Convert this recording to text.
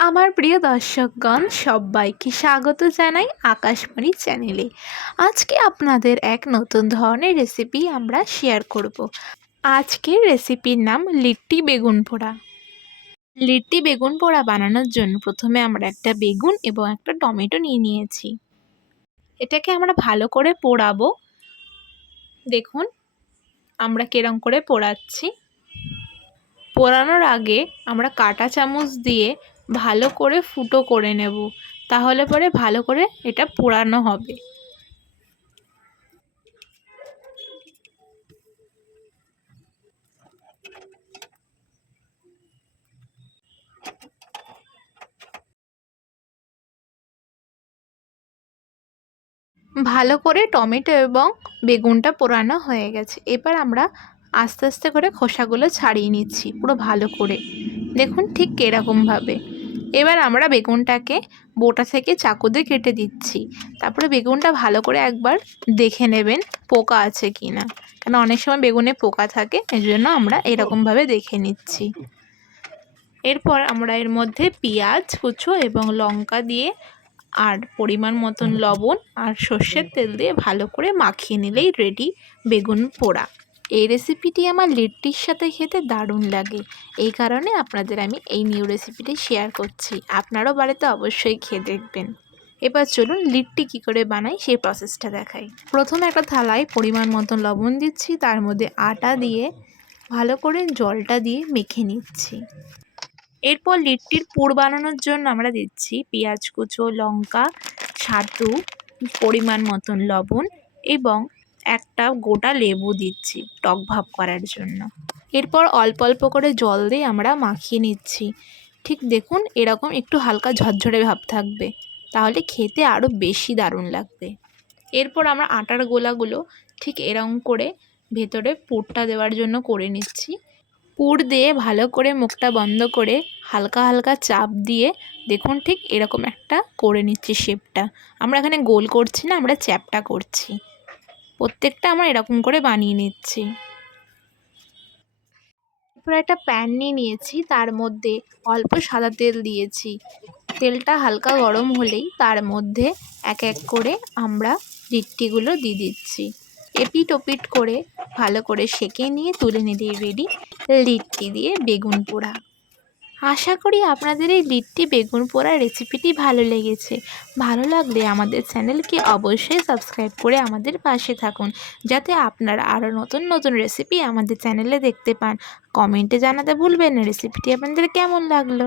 আমার প্রিয় দর্শকগণ সবাইকে স্বাগত জানাই আকাশমণি চ্যানেলে। আজকে আপনাদের এক নতুন ধরনের রেসিপি আমরা শেয়ার করব। আজকের রেসিপির নাম লিট্টি বেগুন পোড়া। লিট্টি বেগুন পোড়া বানানোর জন্য প্রথমে আমরা একটা বেগুন এবং একটা টমেটো নিয়েছি। এটাকে আমরা ভালো করে পোড়াবো। দেখুন আমরা কিরম করে পোড়াচ্ছি। পোড়ানোর আগে আমরা কাঁটা চামচ দিয়ে ভালো করে ফুটো করে নেব, তাহলে পরে ভালো করে এটা পোড়ানো হবে। ভালো করে টমেটো এবং বেগুনটা পোড়ানো হয়ে গেছে। এবার আমরা আস্তে আস্তে করে খোসাগুলো ছাড়িয়ে নিচ্ছি পুরো ভালো করে। দেখুন ঠিক এরকমভাবে। এবার আমরা বেগুনটাকে বোটা থেকে চাকু দিয়ে কেটে দিচ্ছি। তারপরে বেগুনটা ভালো করে একবার দেখে নেবেন পোকা আছে কি না, কারণ অনেক সময় বেগুনে পোকা থাকে, এই জন্য আমরা এরকমভাবে দেখে নিচ্ছি। এরপর আমরা এর মধ্যে পেঁয়াজ কুচো এবং লঙ্কা দিয়ে আর পরিমাণ মতন লবণ আর সর্ষের তেল দিয়ে ভালো করে মাখিয়ে নিলেই রেডি বেগুন পোড়া। এই রেসিপিটি আমার লিট্টির সাথে খেতে দারুণ লাগে, এই কারণে আপনাদের আমি এই নিউ রেসিপিটি শেয়ার করছি। আপনারাও বাড়িতে অবশ্যই খেয়ে দেখবেন। এবার চলুন লিট্টি কী করে বানাই সেই প্রসেসটা দেখাই। প্রথমে একটা থালায় পরিমাণ মতন লবণ দিচ্ছি, তার মধ্যে আটা দিয়ে ভালো করে জলটা দিয়ে মেখে নিচ্ছি। এরপর লিট্টির পুর বানানোর জন্য আমরা দিচ্ছি পেঁয়াজ কুচো, লঙ্কা, ছাতু, পরিমাণ মতন লবণ এবং একটা গোটা লেবু দিচ্ছি টক ভাব করার জন্য। এরপর অল্প অল্প করে জল দিয়ে আমরা মাখিয়ে নিচ্ছি। ঠিক দেখুন এরকম একটু হালকা ঝরঝরে ভাব থাকবে, তাহলে খেতে আরও বেশি দারুণ লাগবে। এরপর আমরা আটার গোলাগুলো ঠিক এরকম করে ভেতরে পুরটা দেওয়ার জন্য করে নিচ্ছি। পুর দিয়ে ভালো করে মুখটা বন্ধ করে হালকা হালকা চাপ দিয়ে দেখুন ঠিক এরকম একটা করে নিচ্ছি শেপটা। আমরা এখানে গোল করছি না, আমরা চ্যাপটা করছি। প্রত্যেকটা আমরা এরকম করে বানিয়ে নিচ্ছি। এরপর একটা প্যান নিয়েছি, তার মধ্যে অল্প সাদা তেল দিয়েছি। তেলটা হালকা গরম হলেই তার মধ্যে এক এক করে আমরা লিট্টিগুলো দিয়ে দিচ্ছি। এপিট ওপিট করে ভালো করে সেঁকে নিয়ে তুলে নিলেই রেডি লিট্টি দিয়ে বেগুন পোড়া। আশা করি আপনাদের এই লিট্টি বেগুন পোড়া রেসিপিটি ভালো লেগেছে। ভালো লাগলে আমাদের চ্যানেলকে অবশ্যই সাবস্ক্রাইব করে আমাদের পাশে থাকুন, যাতে আপনারা আরও নতুন নতুন রেসিপি আমাদের চ্যানেলে দেখতে পান। কমেন্টে জানাতে ভুলবেন না রেসিপিটি আপনাদের কেমন লাগলো।